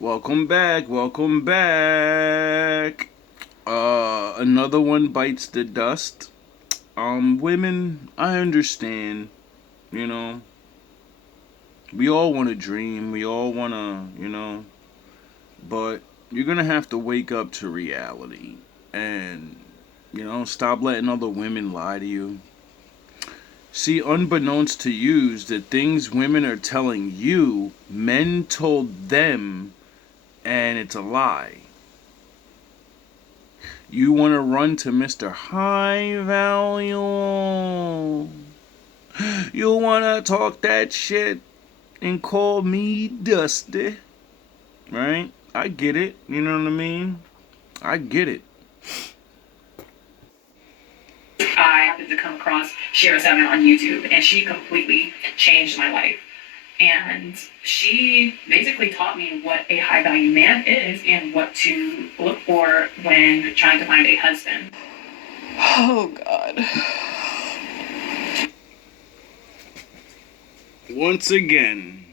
Welcome back, welcome back. Another one bites the dust. Women, I understand, you know. We all want to dream, we all want to, but you're going to have to wake up to reality and, stop letting other women lie to you. See, unbeknownst to you, the things women are telling you, men told them, and it's a lie. You want to run to Mr. High Value. You want to talk that shit and call me Dusty. Right? I get it. You know what I mean? I get it. I happened to come across Shira7 on YouTube, and she completely changed my life. And she basically taught me what a high value man is and what to look for when trying to find a husband. Oh, God. Once again,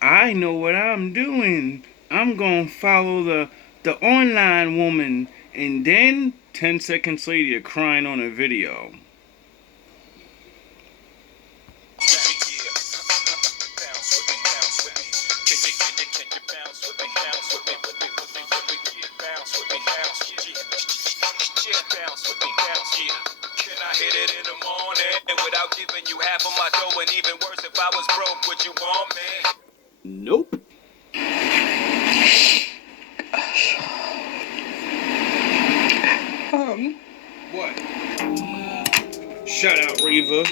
I know what I'm doing. I'm gonna follow the online woman, and then 10 seconds later you're crying on a video. Can I hit it in the morning without giving you half of my dough? And even worse, if I was broke, would you want me? Nope. What? Shout out Reva.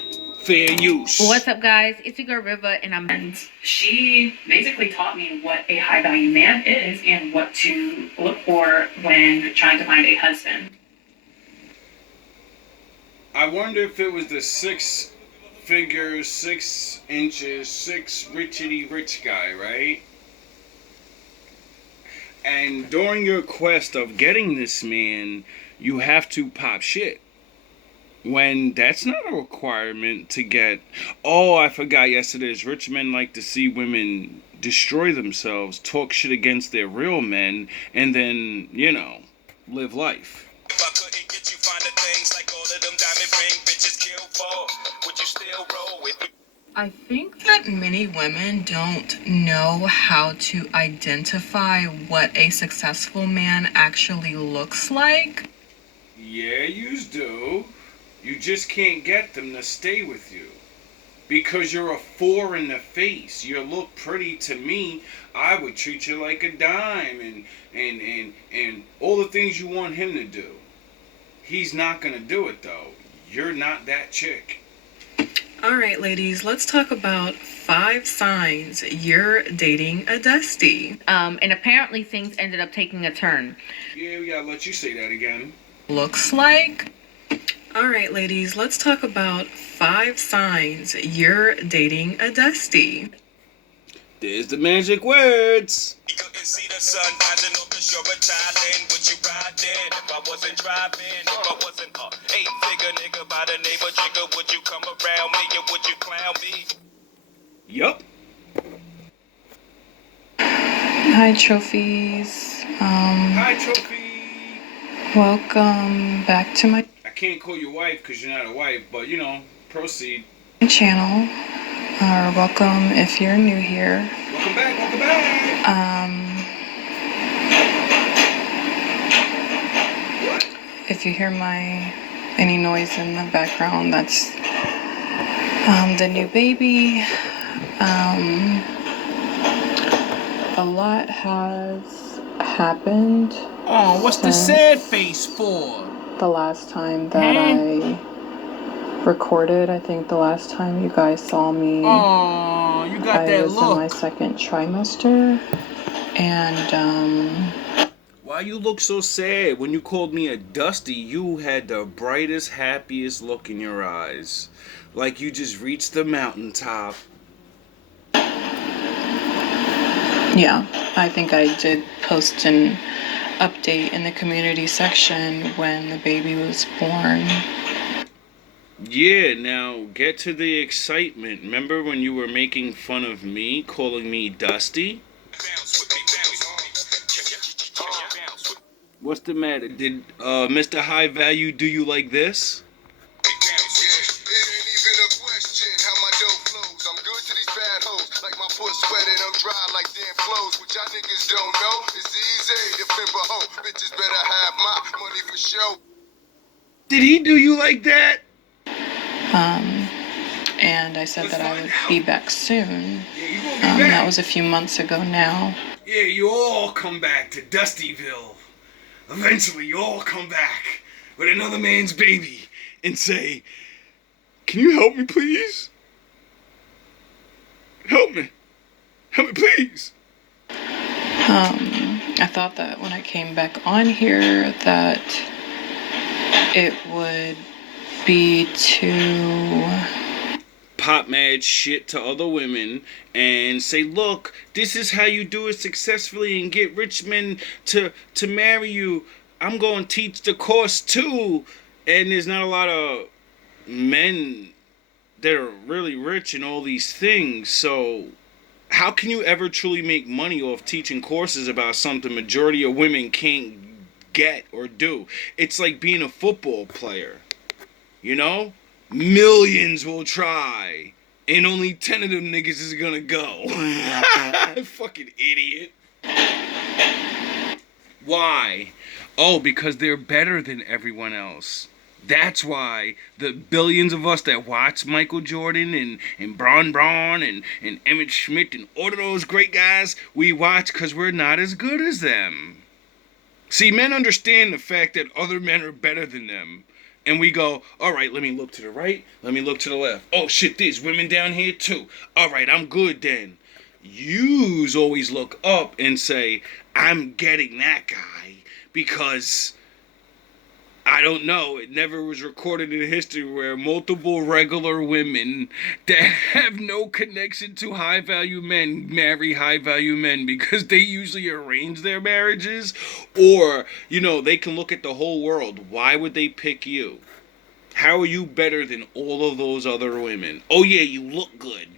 Fair use. What's up, guys? It's your girl Riva, and She basically taught me what a high value man is and what to look for when trying to find a husband. I wonder if it was the 6 figures, 6 inches, 6 richity rich guy, right? And during your quest of getting this man, you have to pop shit. When that's not a requirement to get. Oh, I forgot yesterday's rich men like to see women destroy themselves, talk shit against their real men, and then, live life. If I couldn't get you find the things like all of them diamond ring bitches kill for, would you still roll with me? I think that many women don't know how to identify what a successful man actually looks like. Yeah, yous do. You just can't get them to stay with you. Because you're a 4 in the face. You look pretty to me. I would treat you like a dime and all the things you want him to do. He's not gonna do it though. You're not that chick. All right, ladies, let's talk about 5 signs you're dating a Dusty. and apparently things ended up taking a turn. Yeah, we gotta let you say that again. Looks like. All right, ladies, let's talk about 5 signs you're dating a Dusty. There's the magic words. You couldn't see the sun rising off the shore of Thailand. Would you ride in if I wasn't driving? If I wasn't a 8-figure nigga by the name of Jigga, would you come around me or would you clown me? Yup. Hi, trophies. Hi, Trophy. Welcome back to my I can't call you wife because you're not a wife, but proceed. channel. Or welcome if you're new here. Welcome back, welcome back. If you hear any noise in the background, that's the new baby. A lot has happened. Oh, what's the sad face for? The last time that I recorded, I think the last time you guys saw me, Oh, you got I that was look. in my 2nd trimester, and Why you look so sad? When you called me a Dusty, you had the brightest, happiest look in your eyes. Like you just reached the mountaintop. yeah, I think I did post an update in the community section when the baby was born. Yeah, now get to the excitement. Remember when you were making fun of me, calling me Dusty? Bounce with me, bounce. What's the matter? Did Mr. High Value do you like this? It ain't even a question how my dough flows. I'm good to these bad hoes, like my foot sweating, I'm dry like damn clothes. What y'all niggas don't know, it's easy to pimp a hoe. Bitches better have my money for show. Did he do you like that? And I said that I would be back soon. Yeah, you gonna be back. That was a few months ago now. Yeah, you all come back to Dustyville. Eventually, you all come back with another man's baby and say, "Can you help me, please? Help me. Help me, please." I thought that when I came back on here that it would be to Pop mad shit to other women and say, "Look, this is how you do it successfully and get rich men to marry you. I'm going to teach the course too." And there's not a lot of men that are really rich in all these things. So how can you ever truly make money off teaching courses about something majority of women can't get or do? It's like being a football player. You know? Millions will try, and only 10 of them niggas is gonna go. Fucking idiot. Why? Oh, because they're better than everyone else. That's why the billions of us that watch Michael Jordan and Braun and Emmett Schmidt and all of those great guys, we watch because we're not as good as them. See, men understand the fact that other men are better than them. And we go, all right, let me look to the right, let me look to the left. Oh, shit, there's women down here, too. All right, I'm good then. Yous always look up and say, I'm getting that guy because, I don't know, it never was recorded in history where multiple regular women that have no connection to high-value men marry high-value men because they usually arrange their marriages, or, you know, they can look at the whole world. Why would they pick you? How are you better than all of those other women? Oh yeah, you look good.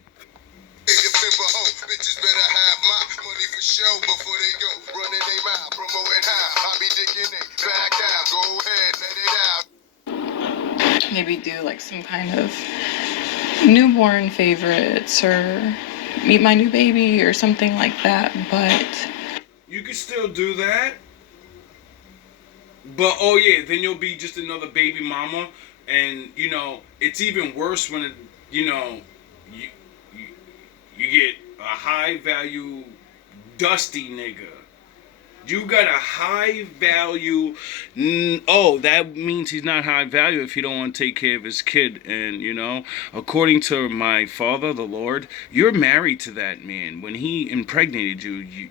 Bitches better have my money for show before they go running their mouth, promoting how I be digging they back out. Go ahead, let it out. maybe do like some kind of newborn favorites or meet my new baby or something like that, but You can still do that. But oh yeah, then you'll be just another baby mama, and you know it's even worse when you get a high value dusty nigga. You got a high value. Oh, that means he's not high value if you don't want to take care of his kid. And, you know, according to my father, the Lord, you're married to that man. When he impregnated you,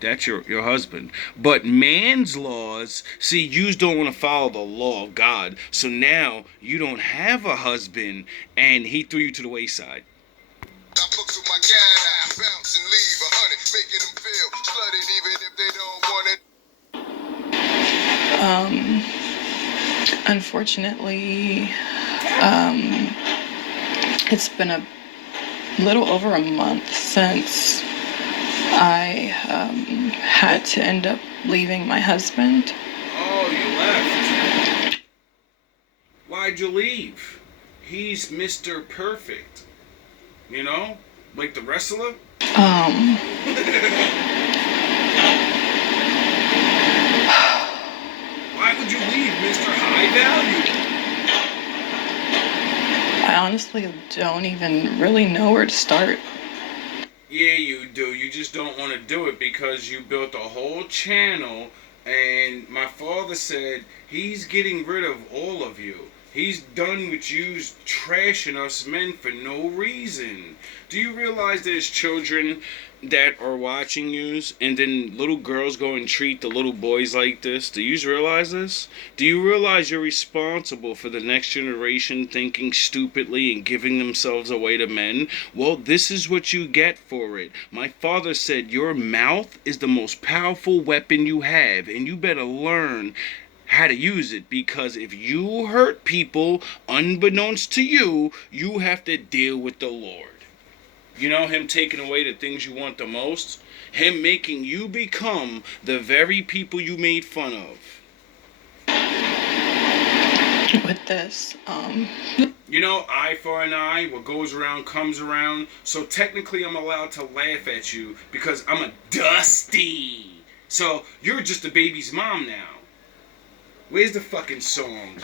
that's your husband. But man's laws, see, you don't want to follow the law of God. So now you don't have a husband, and he threw you to the wayside. I fucks with my gas, bounce and leave 100, making them feel slutted even if they don't want it. Unfortunately, it's been a little over a month since I had to end up leaving my husband. Oh, you left. Why'd you leave? He's Mr. Perfect. You know? Like the wrestler? Why would you leave Mr. High Value? I honestly don't even really know where to start. Yeah, you do. You just don't want to do it because you built a whole channel, and my father said he's getting rid of all of you. He's done with you trashing us men for no reason. Do you realize there's children that are watching yous, and then little girls go and treat the little boys like this? Do you realize this? Do you realize you're responsible for the next generation thinking stupidly and giving themselves away to men? Well, this is what you get for it. My father said your mouth is the most powerful weapon you have, and you better learn how to use it, because if you hurt people unbeknownst to you, you have to deal with the Lord. You know, him taking away the things you want the most. Him making you become the very people you made fun of. With this, You know, eye for an eye, what goes around comes around. So technically I'm allowed to laugh at you because I'm a Dusty. So you're just the baby's mom now. Where's the fucking song?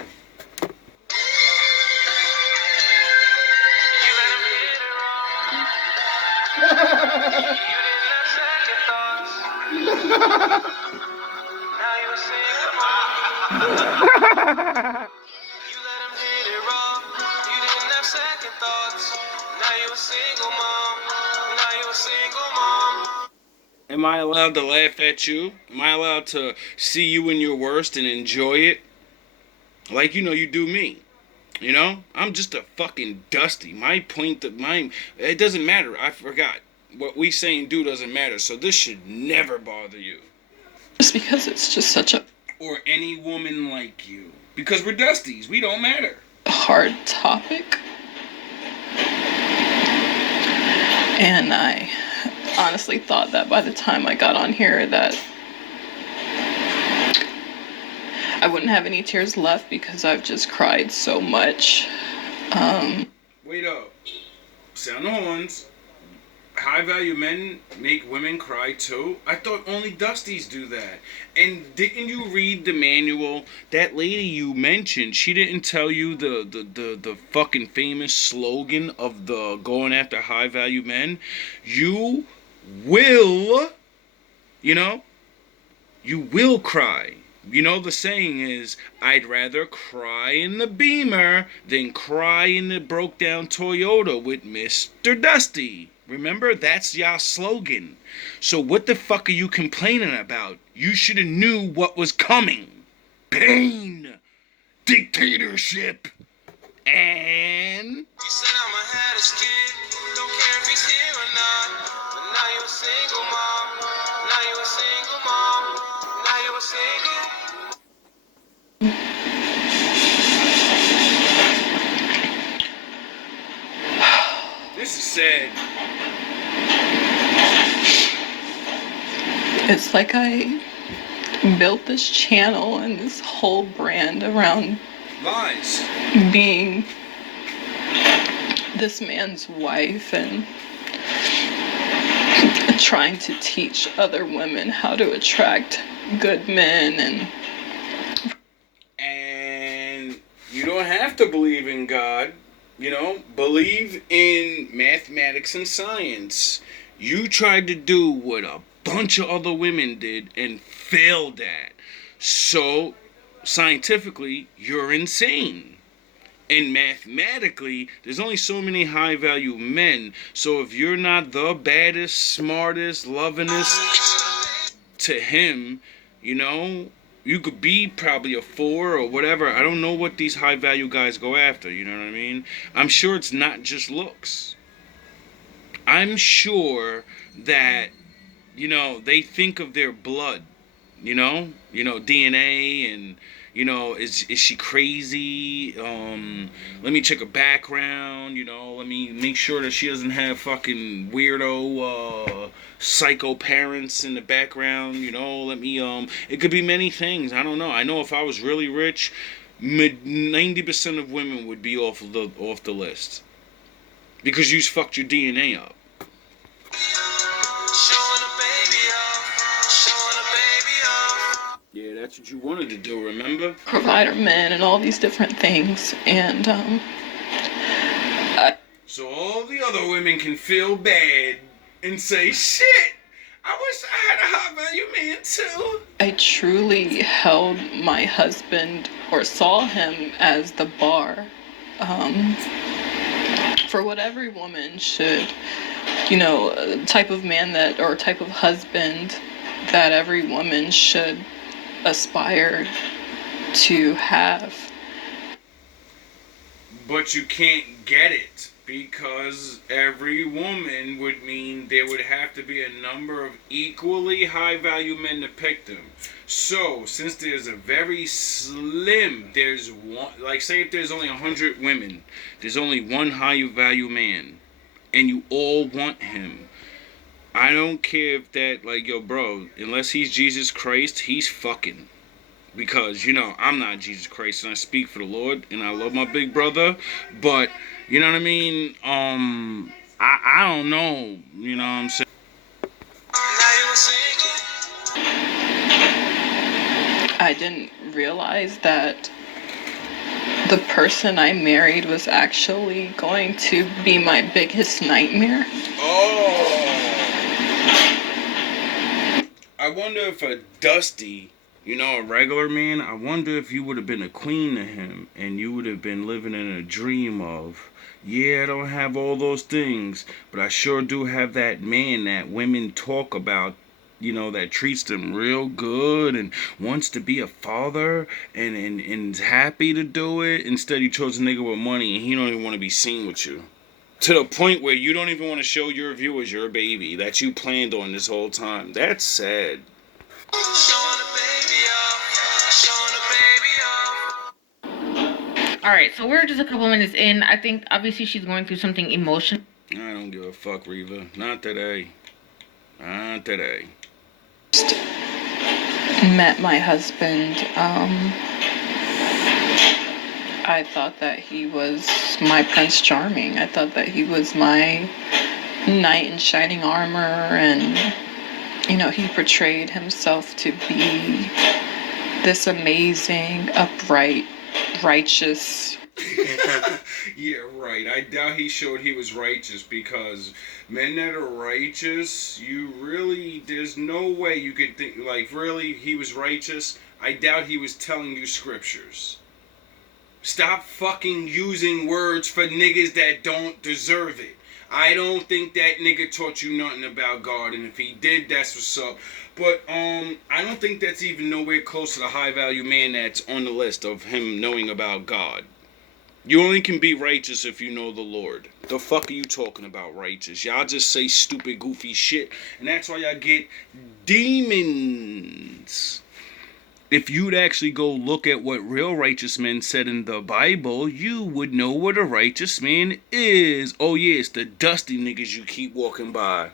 Am I allowed to laugh at you? Am I allowed to see you in your worst and enjoy it? Like you know you do me. You know? I'm just a fucking Dusty. My point that mine it doesn't matter. I forgot. What we say and do doesn't matter. So this should never bother you. just because it's just such a Or any woman like you. Because we're Dusties. We don't matter. hard topic. And I honestly thought that by the time I got on here that I wouldn't have any tears left because I've just cried so much. Wait up. Sound the horns. High value men make women cry too? I thought only Dusties do that. And didn't you read the manual? That lady you mentioned, she didn't tell you the fucking famous slogan of the going after high value men? You will, you will cry. You know, the saying is, I'd rather cry in the Beamer than cry in the broke down Toyota with Mr. Dusty. Remember, that's y'all slogan. So what the fuck are you complaining about? You should have knew what was coming. Pain. Dictatorship. And... You said I'ma have this kid, don't care if he's here or not. But now you're a single mom, now you're a single mom, now you're a single. This is sad. It's like I built this channel and this whole brand around Lies. being this man's wife and trying to teach other women how to attract good men And you don't have to believe in God. You know, believe in mathematics and science. You tried to do what a bunch of other women did and failed at. So, scientifically, you're insane. And mathematically, there's only so many high value men. So if you're not the baddest, smartest, lovingest to him, you know, you could be probably a 4 or whatever. I don't know what these high value guys go after, you know what I mean? I'm sure it's not just looks. I'm sure that, you know, they think of their blood, you know, DNA and, you know, is she crazy? Let me check her background, you know, let me make sure that she doesn't have fucking weirdo, psycho parents in the background, you know, let me, it could be many things, I don't know. I know if I was really rich, 90% of women would be off the list. Because you fucked your DNA up. Yeah, that's what you wanted to do, remember? provider men and all these different things. And So all the other women can feel bad and say, shit, I wish I had a high value man too. I truly held my husband or saw him as the bar for what every woman should, you know, type of man that or type of husband that every woman should aspire to have. But you can't get it because every woman would mean there would have to be a number of equally high value men to pick them. So since there's a very slim, there's one, like say if there's only 100 women, there's only one high value man. and you all want him. I don't care if that, like, yo, bro, unless he's Jesus Christ, he's fucking. Because, you know, I'm not Jesus Christ, and I speak for the Lord, and I love my big brother, but, you know what I mean? I don't know, you know what I'm saying? I didn't realize that the person I married was actually going to be my biggest nightmare. Oh. I wonder if a Dusty, you know, a regular man, I wonder if you would have been a queen to him and you would have been living in a dream of, yeah, I don't have all those things, but I sure do have that man that women talk about, you know, that treats them real good and wants to be a father and is happy to do it. Instead, you chose a nigga with money and he don't even want to be seen with you. To the point where you don't even want to show your viewers your baby that you planned on this whole time. That's sad. All right, so we're just a couple minutes in. I think obviously she's going through something emotional. I don't give a fuck, Reva. Not today. Not today. Met my husband, I thought that he was my Prince Charming. I thought that he was my knight in shining armor, and, you know, he portrayed himself to be this amazing, upright, righteous. Yeah, right. I doubt he showed he was righteous, because men that are righteous, you really, there's no way you could think, like, really, he was righteous. I doubt he was telling you scriptures. Stop fucking using words for niggas that don't deserve it. I don't think that nigga taught you nothing about God, and if he did, that's what's up. But I don't think that's even nowhere close to the high value man that's on the list of him knowing about God. You only can be righteous if you know the Lord. The fuck are you talking about righteous? Y'all just say stupid, goofy shit, and that's why y'all get demons. If you'd actually go look at what real righteous men said in the Bible, you would know what a righteous man is. Oh yeah, it's the dusty niggas you keep walking by.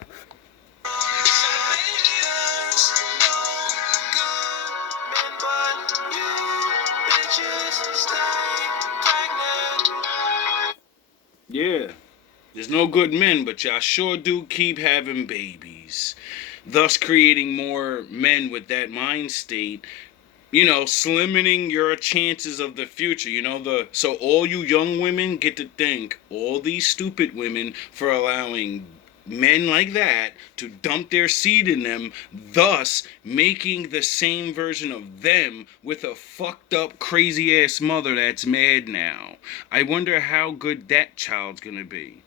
Yeah, there's no good men, but y'all sure do keep having babies, thus creating more men with that mind state. You know, slimming your chances of the future. You know, so all you young women get to thank all these stupid women for allowing men like that to dump their seed in them, thus making the same version of them with a fucked up crazy ass mother that's mad now. I wonder how good that child's gonna be.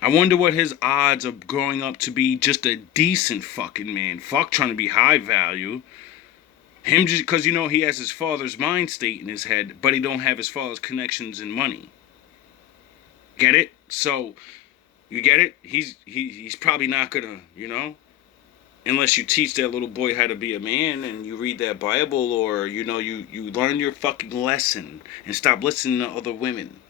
I wonder what his odds of growing up to be just a decent fucking man. Fuck trying to be high value. Him just because, you know, he has his father's mind state in his head, but he don't have his father's connections and money. Get it? So, you get it? He's probably not gonna, you know, unless you teach that little boy how to be a man and you read that Bible, or, you know, you learn your fucking lesson and stop listening to other women.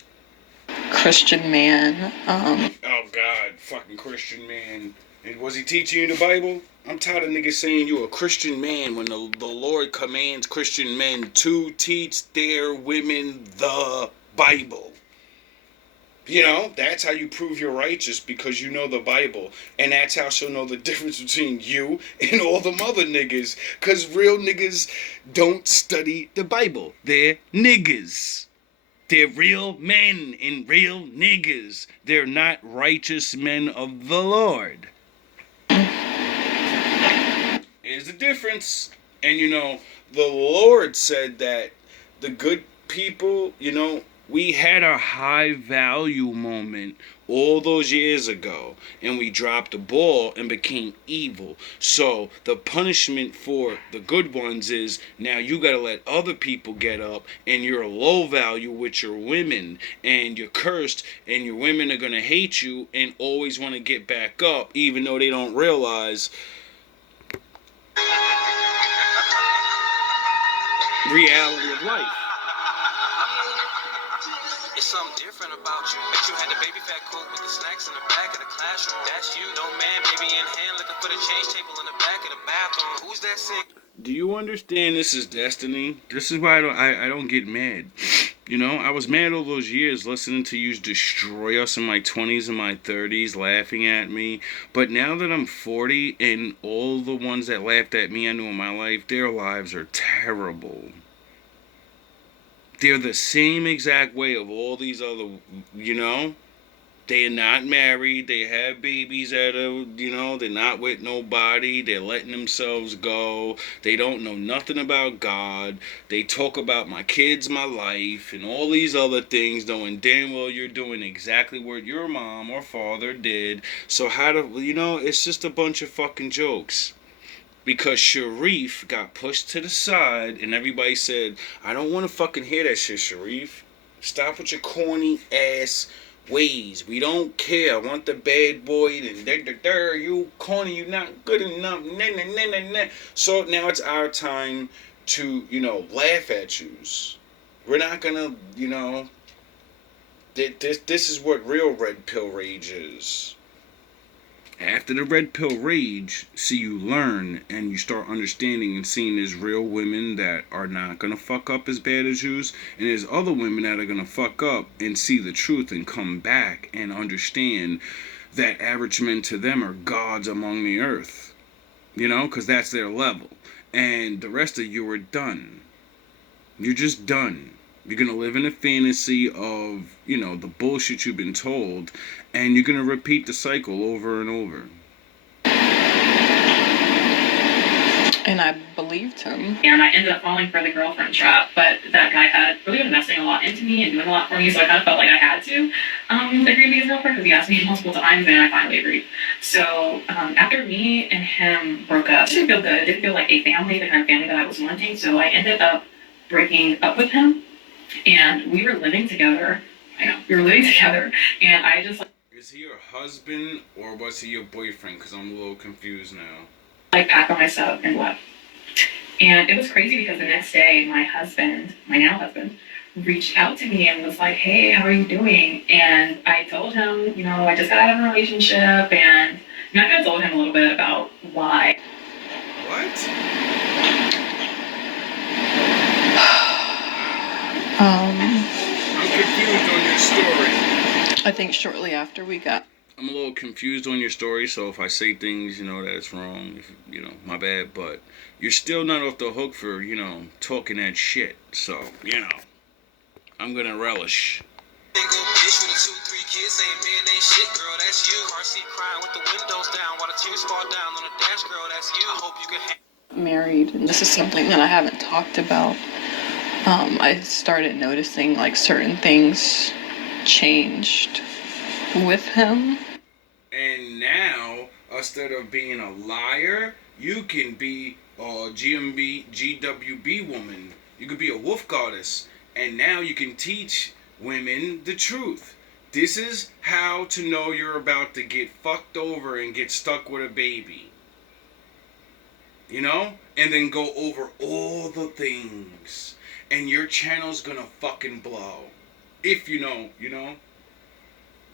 Christian man. Oh God, fucking Christian man. And was he teaching you the Bible? I'm tired of niggas saying you a Christian man when the Lord commands Christian men to teach their women the Bible. You know, that's how you prove you're righteous, because you know the Bible. And that's how she'll know the difference between you and all them other niggas. Because real niggas don't study the Bible. They're niggas. They're real men and real niggas. They're not righteous men of the Lord. Here's the difference. And you know, the Lord said that the good people, you know, we had a high value moment all those years ago, and we dropped the ball and became evil. So the punishment for the good ones is now you gotta let other people get up, and you're low value with your women, and you're cursed, and your women are gonna hate you and always want to get back up, even though they don't realize reality of life. It's something different about you. Bet you had the baby fat coat with the snacks in the back of the classroom. That's you. No man, baby in hand, looking for the change table in the back of the bathroom. Who's that sick? Do you understand this is destiny? This is why I don't get mad. You know, I was mad all those years listening to you destroy us in my 20s and my 30s, laughing at me. But now that I'm 40 and all the ones that laughed at me I knew in my life, their lives are terrible. They're the same exact way of all these other, you know? They are not married. They have babies at they're not with nobody. They're letting themselves go. They don't know nothing about God. They talk about my kids, my life, and all these other things, knowing damn well you're doing exactly what your mom or father did. So it's just a bunch of fucking jokes. Because Sharif got pushed to the side and everybody said, I don't want to fucking hear that shit, Sharif. Stop with your corny ass ways. We don't care. I want the bad boy. You corny. You not good enough. So now it's our time to, laugh at yous. We're not gonna, this is what real red pill rage is. After the red pill rage, see, you learn and you start understanding and seeing there's real women that are not gonna fuck up as bad as yous, and there's other women that are gonna fuck up and see the truth and come back and understand that average men to them are gods among the earth, because that's their level, and the rest of you are done. You're just done. You're going to live in a fantasy of, the bullshit you've been told, and you're going to repeat the cycle over and over. And I believed him. And I ended up falling for the girlfriend trap, but that guy had really been investing a lot into me and doing a lot for me, so I kind of felt like I had to agree to be his girlfriend because he asked me multiple times, and I finally agreed. So after me and him broke up, it didn't feel good. It didn't feel like a family, the kind of family that I was wanting, so I ended up breaking up with him. And we were living together. And I just Is he your husband or was he your boyfriend? Because I'm a little confused now. Packed on my stuff and left. And it was crazy because the next day, my now husband, reached out to me and was like, "Hey, how are you doing?" And I told him, I just got out of a relationship, and I kind of told him a little bit about why. What? I'm confused on your story. I think shortly after we got... I'm a little confused on your story, so if I say things, that it's wrong, my bad, but you're still not off the hook for, talking that shit, so, I'm gonna relish. Single bitch with a 2-3 kids saying men ain't shit, girl, that's you. Car seat crying with the windows down while the tears fall down on the dash, girl, that's you. I hope you can married, and this is something that I haven't talked about. I started noticing certain things changed with him. And now, instead of being a liar, you can be a GWB woman. You could be a wolf goddess. And now you can teach women the truth. This is how to know you're about to get fucked over and get stuck with a baby. And then go over all the things. And your channel's gonna fucking blow. If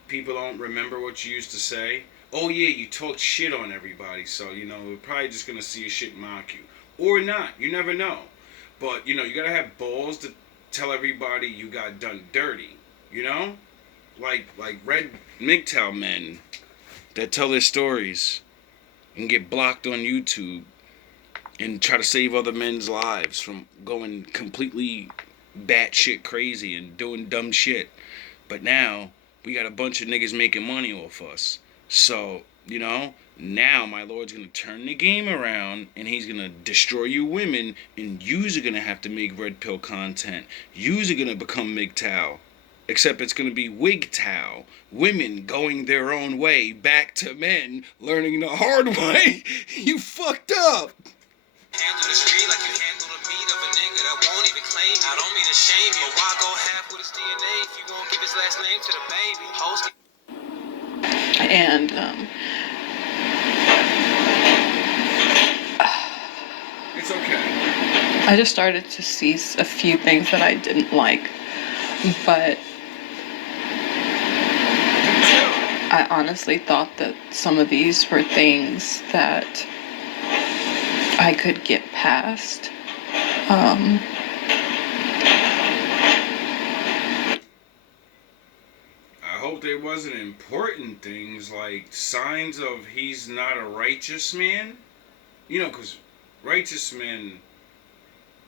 people don't remember what you used to say. Oh yeah, you talk shit on everybody, so we're probably just gonna see your shit mock you. Or not, you never know. But you gotta have balls to tell everybody you got done dirty. Like red MGTOW men that tell their stories and get blocked on YouTube and try to save other men's lives from going completely batshit crazy and doing dumb shit. But now we got a bunch of niggas making money off us. So, now my Lord's gonna turn the game around and he's gonna destroy you women, and yous are gonna have to make red pill content. Yous are gonna become MGTOW. Except it's gonna be WGTOW. Women going their own way back to men learning the hard way. You fucked up. handle the street like you handle the meat of a nigga that won't even claim you. I don't mean to shame you, but why go half with his DNA if you won't give his last name to the baby? And it's okay. I just started to see a few things that I didn't like But I honestly thought that some of these were things that I could get past. I hope there wasn't important things like signs of he's not a righteous man. You know, because righteous men,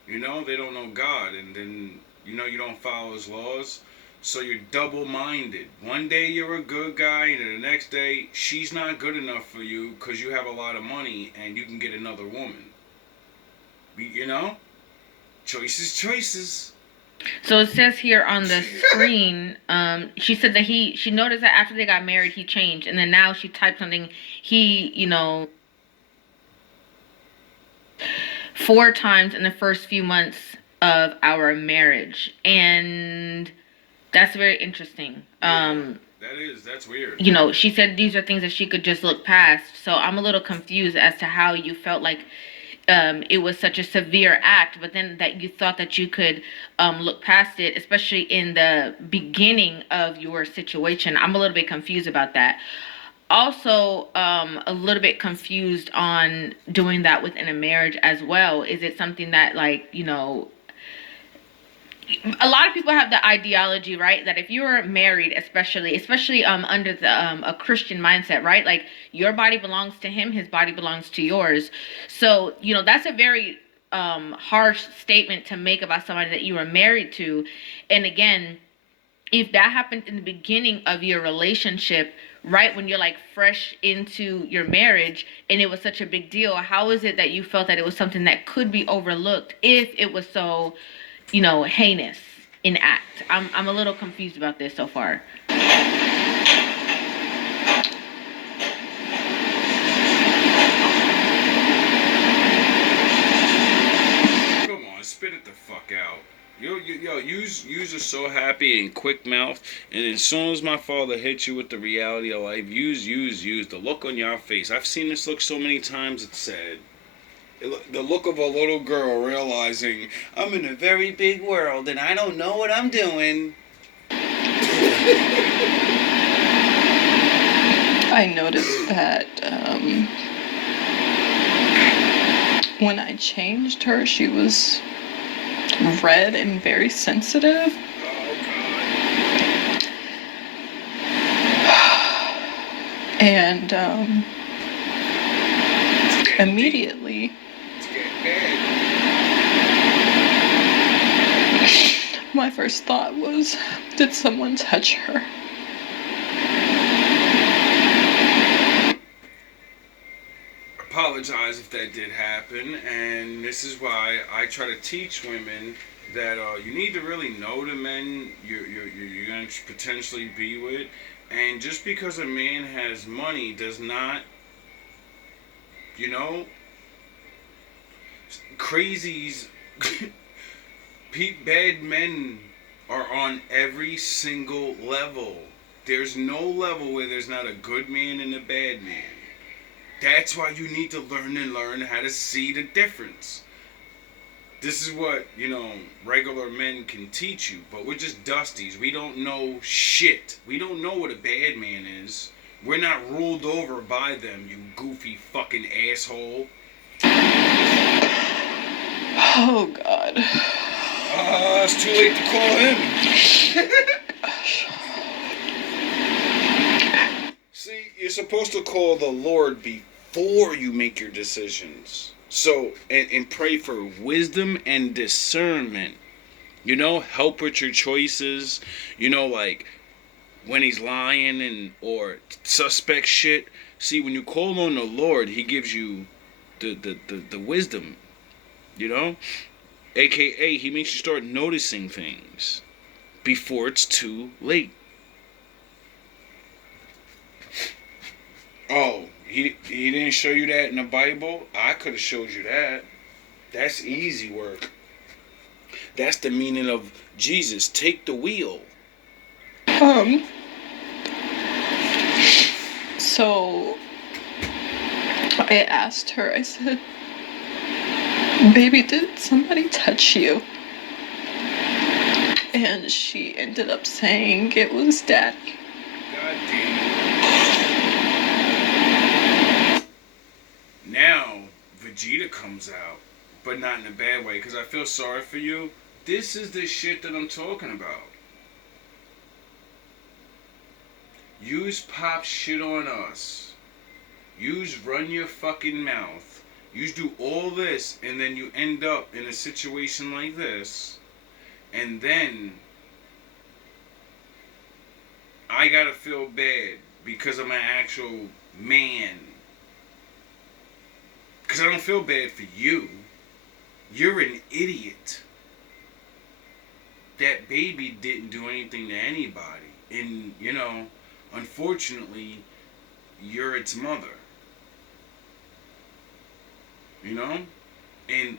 you know, they don't know God, and then, you know, you don't follow his laws. So you're double-minded. One day you're a good guy, and then the next day she's not good enough for you because you have a lot of money and you can get another woman. You know? Choices. So it says here on the screen, she said that she noticed that after they got married, he changed. And then now she typed something, you know, 4 times in the first few months of our marriage. And that's very interesting. That's weird. You know, she said these are things that she could just look past. So I'm a little confused as to how you felt like it was such a severe act, but then that you thought that you could look past it, especially in the beginning of your situation. I'm a little bit confused about that. Also, a little bit confused on doing that within a marriage as well. Is it something that, like, you know, a lot of people have the ideology, right, that if you're married, especially under the a Christian mindset, right, like your body belongs to him, his body belongs to yours. So, you know, that's a very harsh statement to make about somebody that you were married to. And again, if that happened in the beginning of your relationship, right, when you're like fresh into your marriage and it was such a big deal, how is it that you felt that it was something that could be overlooked if it was so, you know, heinous in act? I'm a little confused about this so far. Come on, spit it the fuck out. Yo, yous are so happy and quick mouth, and as soon as my father hits you with the reality of life, use the look on your face. I've seen this look so many times, it's sad. The look of a little girl realizing, I'm in a very big world and I don't know what I'm doing. I noticed that when I changed her, she was red and very sensitive. Oh, God. And immediately, It's getting bad. my first thought was, did someone touch her? Apologize if that did happen, and this is why I try to teach women that you need to really know the men you're going to potentially be with, and just because a man has money does not, you know, crazies, bad men are on every single level. There's no level where there's not a good man and a bad man. That's why you need to learn how to see the difference. This is what, you know, regular men can teach you, but we're just dusties. We don't know shit. We don't know what a bad man is. We're not ruled over by them, you goofy fucking asshole. Oh, God. It's too late to call him. See, you're supposed to call the Lord before you make your decisions. So, and pray for wisdom and discernment. You know, help with your choices. You know, like when he's lying and or suspect shit. See, when you call on the Lord, he gives you the wisdom. You know? AKA, he makes you start noticing things before it's too late. Oh, he didn't show you that in the Bible? I could have showed you that. That's easy work. That's the meaning of Jesus. Take the wheel. So I asked her, I said, baby, did somebody touch you? and she ended up saying it was Daddy. God damn it. Now, Vegeta comes out, but not in a bad way, because I feel sorry for you. This is the shit that I'm talking about. Yous pop shit on us. Yous run your fucking mouth. Yous do all this, and then you end up in a situation like this. And then I gotta feel bad because I'm an actual man. Because I don't feel bad for you. You're an idiot. That baby didn't do anything to anybody. And, you know, unfortunately, you're its mother. You know? And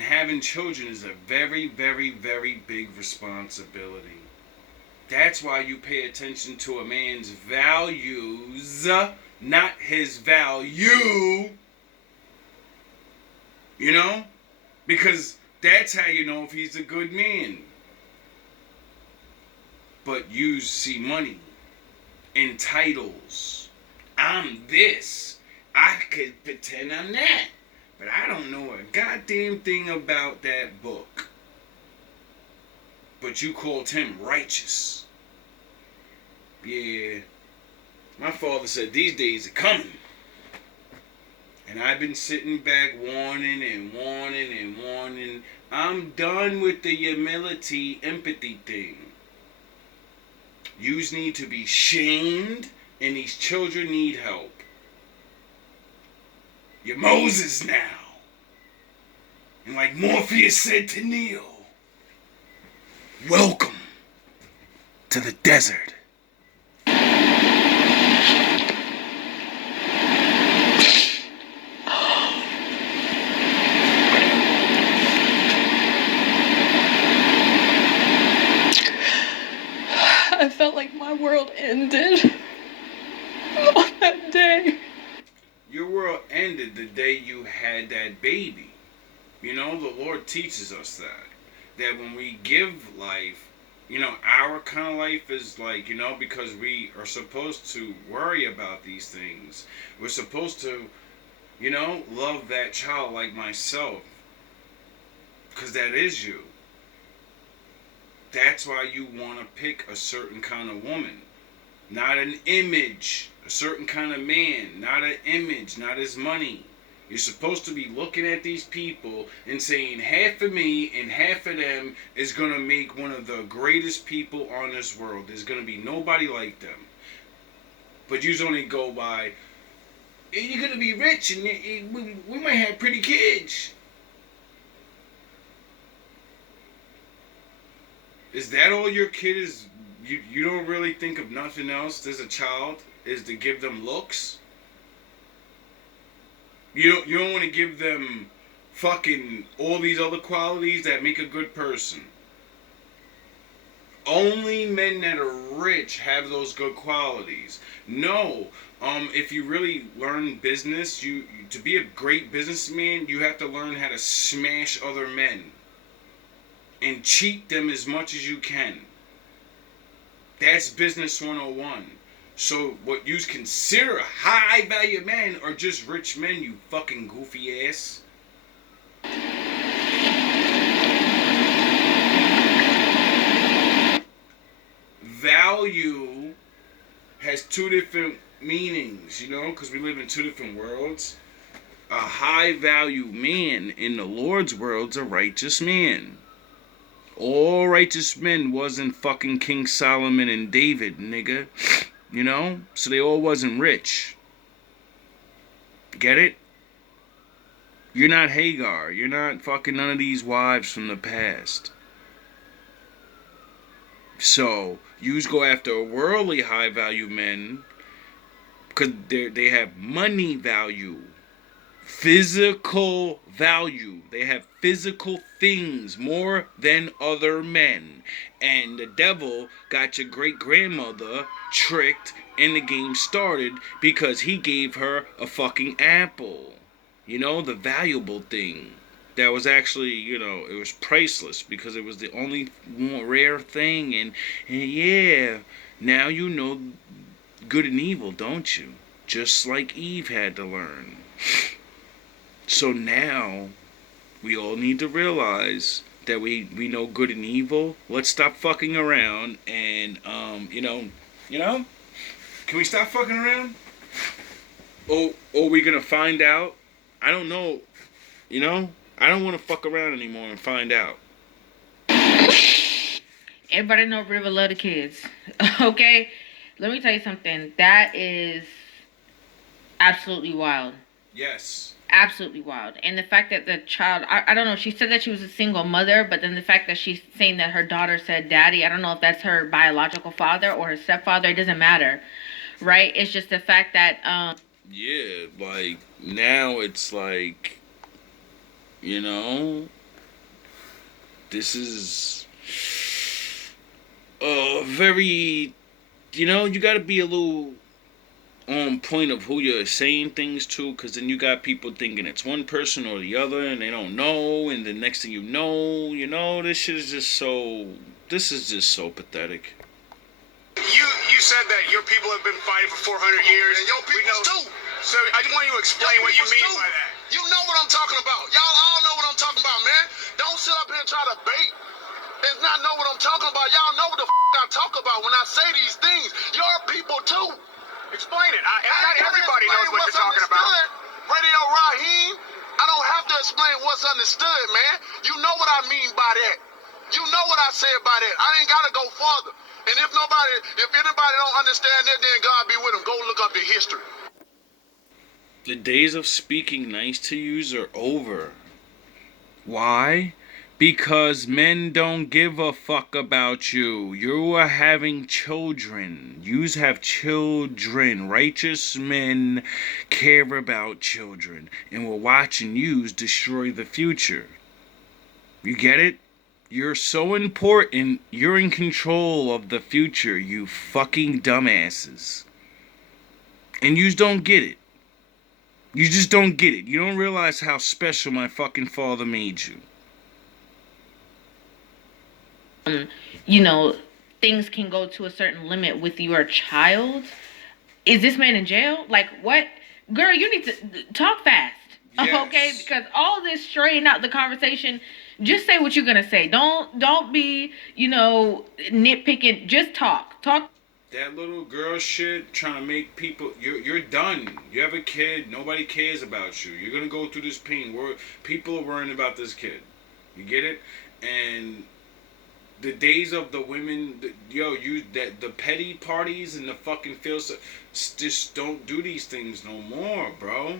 having children is a very, very, very big responsibility. That's why you pay attention to a man's values, not his value. You know? Because that's how you know if he's a good man. But you see money and titles. I'm this. I could pretend I'm that. But I don't know a goddamn thing about that book. But you called him righteous. Yeah. My father said these days are coming. And I've been sitting back warning and warning and warning. I'm done with the humility, empathy thing. Yous need to be shamed, and these children need help. You're Moses now. And like Morpheus said to Neo, welcome to the desert. I felt like my world ended on that day. Your world ended the day you had that baby. You know, the Lord teaches us that. That when we give life, you know, our kind of life is like, you know, because we are supposed to worry about these things. We're supposed to, you know, love that child like myself. Because that is you. That's why you want to pick a certain kind of woman. Not an image. A certain kind of man. Not an image. Not his money. You're supposed to be looking at these people and saying half of me and half of them is going to make one of the greatest people on this world. There's going to be nobody like them. But you only go by, you're going to be rich and we might have pretty kids. Is that all your kid is? You don't really think of nothing else as a child? Is to give them looks? You don't want to give them fucking all these other qualities that make a good person. Only men that are rich have those good qualities. No, if you really learn business, to be a great businessman, you have to learn how to smash other men and cheat them as much as you can. That's business 101. So what you consider high value men are just rich men, you fucking goofy ass. Value has two different meanings, you know, because we live in two different worlds. A high value man in the Lord's world's a righteous man. All righteous men wasn't fucking King Solomon and David, nigga. You know? So they all wasn't rich. Get it? You're not Hagar. You're not fucking none of these wives from the past. So, you go after worldly high value men because they have money value. Physical value. They have physical things more than other men. And the devil got your great grandmother tricked and the game started because he gave her a fucking apple. You know, the valuable thing. that was actually, it was priceless because it was the only rare thing. And yeah, now you know good and evil, don't you? Just like Eve had to learn. So now we all need to realize that we know good and evil. Let's stop fucking around and can we stop fucking around? Or are we gonna find out? I don't know. I don't want to fuck around anymore and find out. Everybody know River love the kids. Okay? Let me tell you something. That is absolutely wild. Yes. Absolutely wild. And the fact that the child, I don't know, she said that she was a single mother, but then the fact that she's saying that her daughter said daddy, I don't know if that's her biological father or her stepfather. It doesn't matter. Right? It's just the fact that, Yeah, like, now it's like, this is very, you gotta be a little on point of who you're saying things to, because then you got people thinking it's one person or the other, and they don't know, and the next thing you know, this is just so pathetic. You said that your people have been fighting for 400 years. And your people too. So I just want you to explain what you mean by that. You know what I'm talking about. Y'all all know what I'm talking about, man. Don't sit up here and try to bait and not know what I'm talking about. Y'all know what the I talk about when I say these things. Your people too. Explain it. Not everybody knows what you're talking about. Radio Raheem, I don't have to explain what's understood, man. You know what I mean by that. You know what I say by that. I ain't gotta go further. And if anybody don't understand that, then God be with them. Go look up the history. The days of speaking nice to yous are over. Why? Because men don't give a fuck about you. You are having children. Yous have children. Righteous men care about children. And we're watching yous destroy the future. You get it? You're so important. You're in control of the future, you fucking dumbasses. And yous don't get it. You just don't get it. You don't realize how special my fucking father made you. Things can go to a certain limit with your child. Is this man in jail? Like, what? Girl, you need to talk fast. Yes. Okay? Because all this straighten out the conversation. Just say what you're going to say. Don't be, nitpicking. Just talk. Talk. That little girl shit, trying to make people, you're done. You have a kid, nobody cares about you. You're gonna go through this pain. People are worrying about this kid. You get it? And the days of the women, the petty parties and the fucking feels, just don't do these things no more, bro.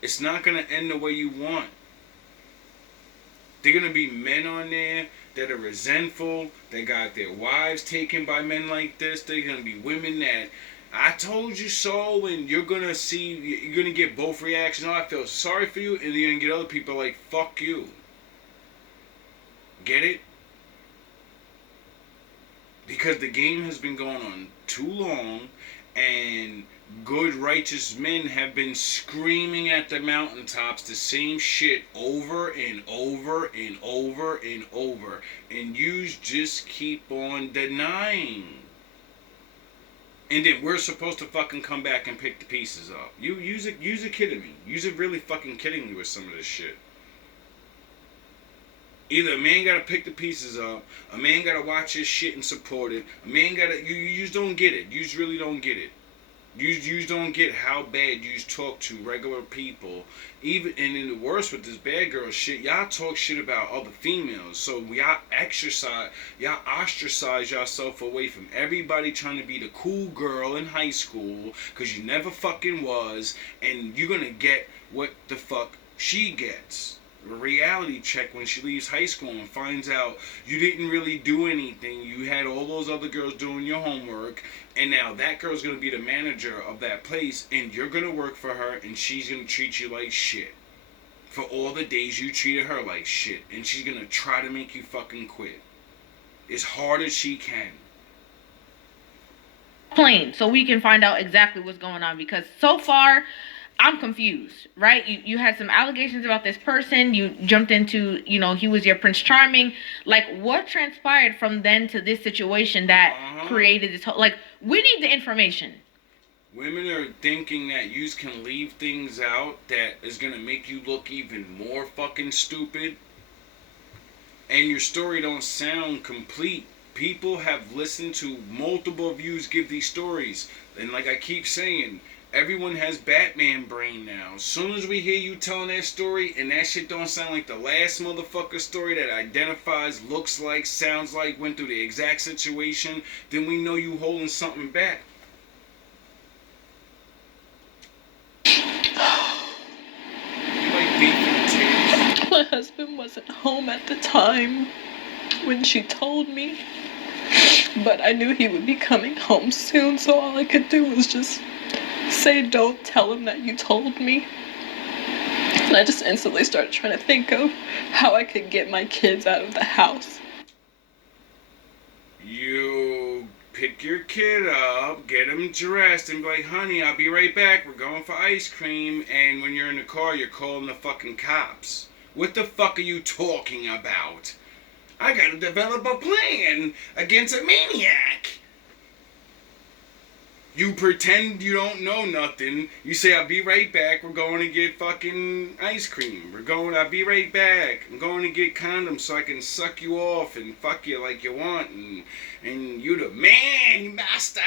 It's not gonna end the way you want. They're gonna be men on there that are resentful, that got their wives taken by men like this. They're gonna be women that I told you so, and you're gonna get both reactions. Oh, I feel sorry for you, and you're gonna get other people like, fuck you. Get it? Because the game has been going on too long, and good righteous men have been screaming at the mountaintops the same shit over and over and over and over, and you just keep on denying. And then we're supposed to fucking come back and pick the pieces up. You're kidding me. You're really fucking kidding me with some of this shit. Either a man gotta pick the pieces up, a man gotta watch his shit and support it, a man gotta, you just don't get it. You just really don't get it. You don't get how bad you talk to regular people. Even, and then the worst with this bad girl shit, y'all talk shit about other females. So y'all ostracize yourself away from everybody trying to be the cool girl in high school, because you never fucking was, and you're gonna get what the fuck she gets. A reality check when she leaves high school and finds out you didn't really do anything. You had all those other girls doing your homework, and now that girl's going to be the manager of that place, and you're going to work for her, and she's going to treat you like shit for all the days you treated her like shit, and she's going to try to make you fucking quit as hard as she can. Plain, so we can find out exactly what's going on, because so far I'm confused, right? You had some allegations about this person. You jumped into, he was your Prince Charming. Like, what transpired from then to this situation that created this whole, like, we need the information. Women are thinking that you can leave things out that is gonna make you look even more fucking stupid, and your story don't sound complete. People have listened to multiple of yous give these stories, and like I keep saying, everyone has Batman brain now. As soon as we hear you telling that story and that shit don't sound like the last motherfucker story that identifies, looks like, sounds like, went through the exact situation, then we know you holding something back. My husband wasn't home at the time when she told me, but I knew he would be coming home soon, so all I could do was just say, don't tell him that you told me. And I just instantly started trying to think of how I could get my kids out of the house. You pick your kid up, get him dressed, and be like, honey, I'll be right back. We're going for ice cream. And when you're in the car, you're calling the fucking cops. What the fuck are you talking about? I gotta develop a plan against a maniac. You pretend you don't know nothing. You say, I'll be right back. We're going to get fucking ice cream. I'll be right back. I'm going to get condoms so I can suck you off and fuck you like you want. And you the man, master.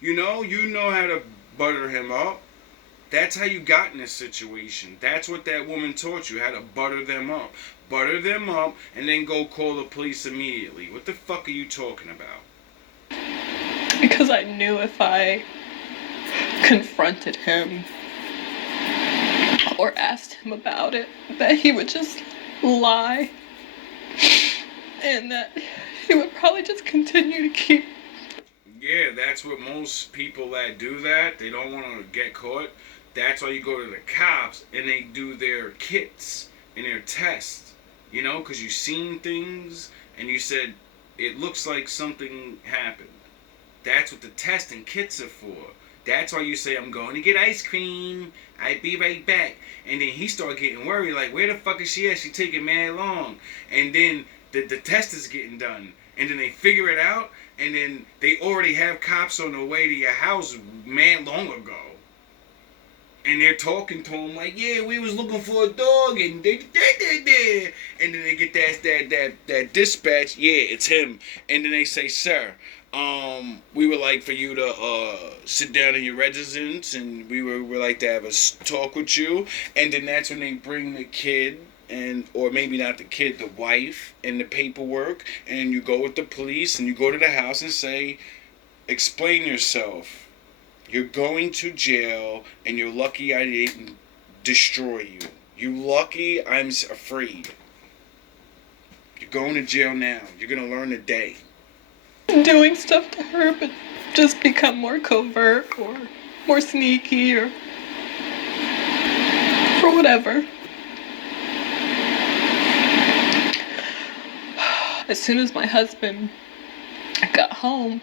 You know how to butter him up. That's how you got in this situation. That's what that woman taught you, how to butter them up. Butter them up and then go call the police immediately. What the fuck are you talking about? Because I knew if I confronted him or asked him about it, that he would just lie. And that he would probably just continue to keep. Yeah, that's what most people that do that, they don't want to get caught. That's why you go to the cops and they do their kits and their tests. Because you've seen things and you said, it looks like something happened. That's what the testing kits are for. That's why you say, I'm going to get ice cream. I'll be right back. And then he start getting worried, like, where the fuck is she at? She taking mad long. And then the test is getting done. And then they figure it out. And then they already have cops on the way to your house mad long ago. And they're talking to him like, yeah, we was looking for a dog, and and then they get that dispatch, yeah, it's him. And then they say, sir, we would like for you to sit down in your residence, and we would like to have a talk with you. And then that's when they bring the kid, or maybe not the kid, the wife, and the paperwork, and you go with the police, and you go to the house and say, explain yourself. You're going to jail, and you're lucky I didn't destroy you. You lucky I'm afraid. You're going to jail now. You're going to learn a day. Doing stuff to her, but just become more covert or more sneaky or whatever. As soon as my husband got home,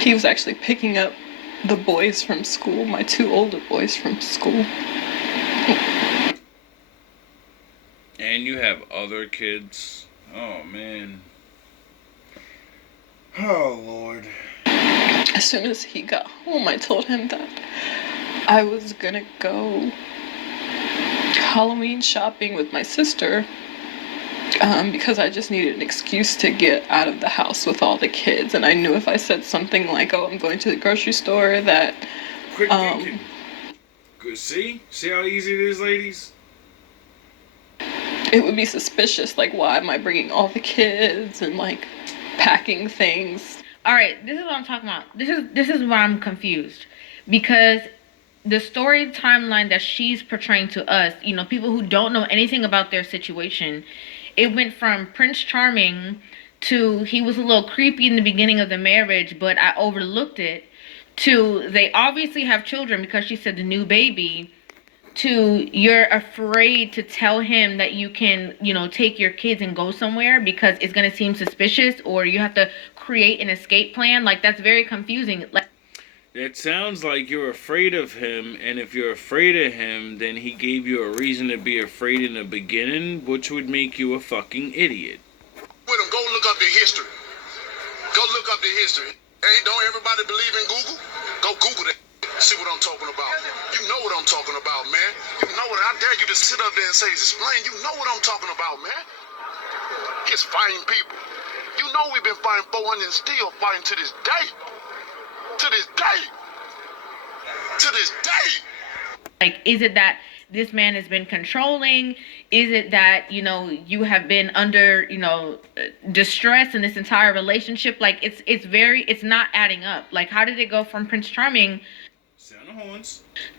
he was actually picking up the boys from school, my two older boys from school. And you have other kids. Oh, man. Oh, Lord. As soon as he got home, I told him that I was gonna go Halloween shopping with my sister because I just needed an excuse to get out of the house with all the kids. And I knew if I said something like, oh, I'm going to the grocery store, that... Quick thinking. Good. See how easy it is, ladies? It would be suspicious, like, why am I bringing all the kids and, like, packing things? All right, this is what I'm talking about. This is why I'm confused. Because the story timeline that she's portraying to us, people who don't know anything about their situation, it went from Prince Charming to he was a little creepy in the beginning of the marriage, but I overlooked it, to they obviously have children because she said the new baby, to you're afraid to tell him that you can, take your kids and go somewhere because it's going to seem suspicious, or you have to create an escape plan. Like, that's very confusing. Like, It sounds like you're afraid of him, and if you're afraid of him, then he gave you a reason to be afraid in the beginning, which would make you a fucking idiot. With him, go look up the history. Go look up the history. Hey, don't everybody believe in Google? Go Google that. See what I'm talking about. You know what I'm talking about, man. You know what? I dare you to sit up there and say, explain. You know what I'm talking about, man. It's fighting people. You know we've been fighting 400 and still fighting to this day. To this day. To this day. Like, is it that this man has been controlling? Is it that, you know, you have been under, you know, distress in this entire relationship? Like, it's not adding up. Like, how did it go from Prince Charming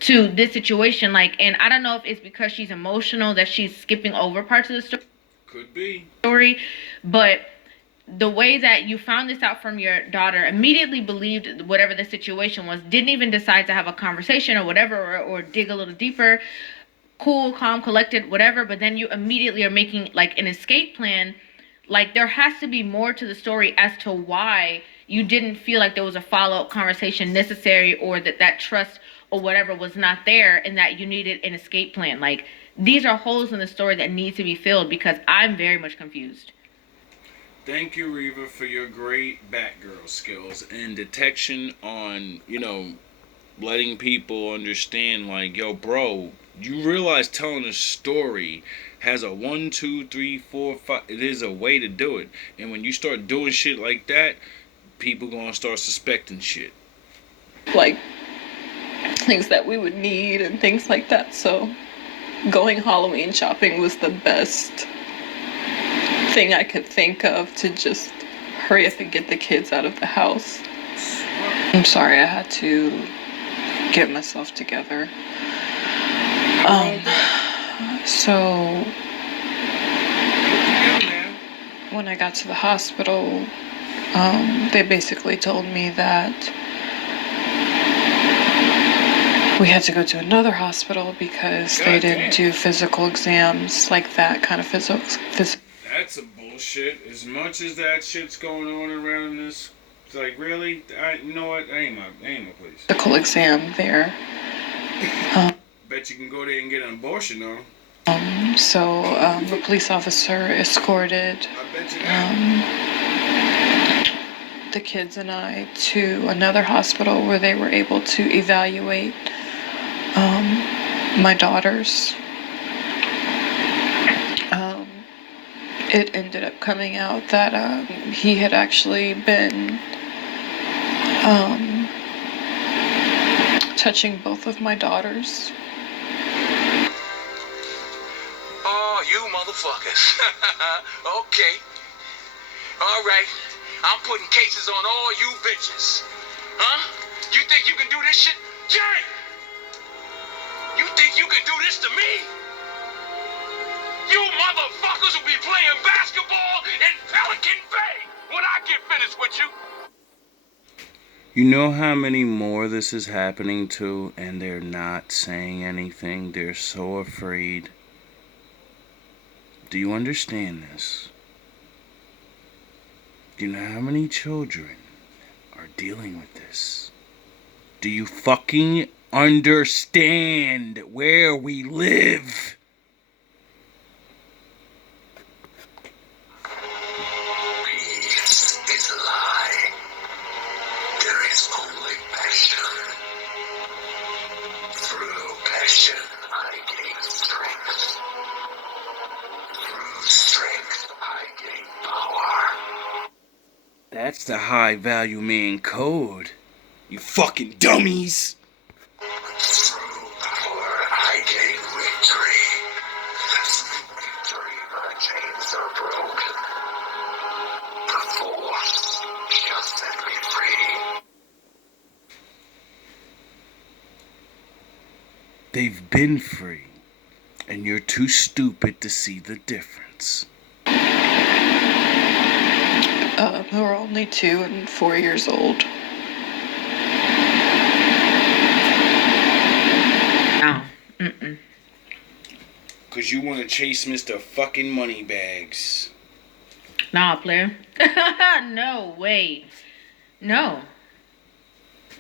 to this situation? Like, and I don't know if it's because she's emotional that she's skipping over parts of the story. Could be. But the way that you found this out from your daughter, immediately believed whatever the situation was, didn't even decide to have a conversation or whatever, or dig a little deeper, cool, calm, collected, whatever, but then you immediately are making like an escape plan. Like, there has to be more to the story as to why you didn't feel like there was a follow-up conversation necessary, or that trust or whatever was not there, and that you needed an escape plan. Like, these are holes in the story that need to be filled, because I'm very much confused. Thank you, Reva, for your great Batgirl skills and detection on, you know, letting people understand, like, yo, bro, you realize telling a story has a 1, 2, 3, 4, 5. It is a way to do it. And when you start doing shit like that, people gonna start suspecting shit. Like, things that we would need and things like that. So going Halloween shopping was the best thing I could think of to just hurry up and get the kids out of the house. I'm sorry, I had to get myself together. So when I got to the hospital, they basically told me that we had to go to another hospital because they didn't do physical exams like that kind of physical. That's a bullshit. As much as that shit's going on around this, it's like, really? You know what? That ain't my place. Physical exam there. Bet you can go there and get an abortion, though. So the police officer escorted the kids and I to another hospital where they were able to evaluate my daughters. It ended up coming out that he had actually been touching both of my daughters. Oh, you motherfuckers. Okay. All right. I'm putting cases on all you bitches. Huh? You think you can do this shit? Jay! You think you can do this to me? You motherfuckers will be playing basketball in Pelican Bay when I get finished with you. You know how many more this is happening to, and they're not saying anything? They're so afraid. Do you understand this? Do you know how many children are dealing with this? Do you fucking understand where we live? Peace is a lie. There is only passion. Through passion, I gain strength. Through strength, I gain power. That's the high value man code. You fucking dummies. Through power, I gain victory. Through victory, my chains are broken. The force shall set me free. They've been free, and you're too stupid to see the difference. We're only 2 and 4 years old. No. Mm-mm. Cause you wanna chase Mr. fucking Moneybags. Nah, player. No way. No.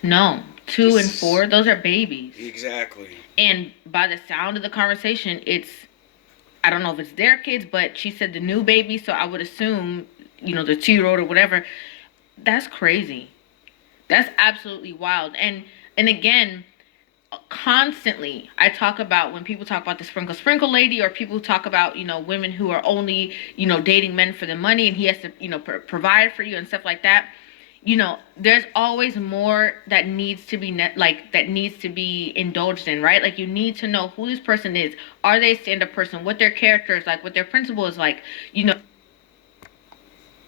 No. 2 and 4, those are babies. Exactly. And by the sound of the conversation, I don't know if it's their kids, but she said the new baby, so I would assume, the 2-year-old or whatever. That's crazy. That's absolutely wild. And again, constantly I talk about, when people talk about the sprinkle lady, or people talk about, women who are only, dating men for the money, and he has to, provide for you and stuff like that. There's always more that needs to be that needs to be indulged in, right? Like, you need to know who this person is. Are they a stand-up person? What their character is like? What their principle is like? No,